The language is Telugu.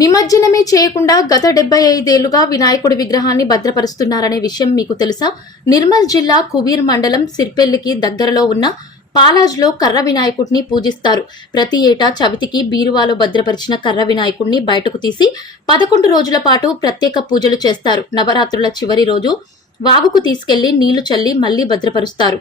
నిమజ్జనమే చేయకుండా గత 75 ఏళ్లుగా వినాయకుడి విగ్రహాన్ని భద్రపరుస్తున్నారనే విషయం మీకు తెలుసా? నిర్మల్ జిల్లా కుబీర్ మండలం సిర్పెల్లికి దగ్గరలో ఉన్న పాలాజ్లో కర్ర వినాయకుడిని పూజిస్తారు. ప్రతి ఏటా చవితికి బీరువాలో భద్రపరిచిన కర్ర వినాయకుడిని బయటకు తీసి 11 రోజుల పాటు ప్రత్యేక పూజలు చేస్తారు. నవరాత్రుల చివరి రోజు వాగుకు తీసుకెళ్లి నీళ్లు చల్లి మళ్లీ భద్రపరుస్తారు.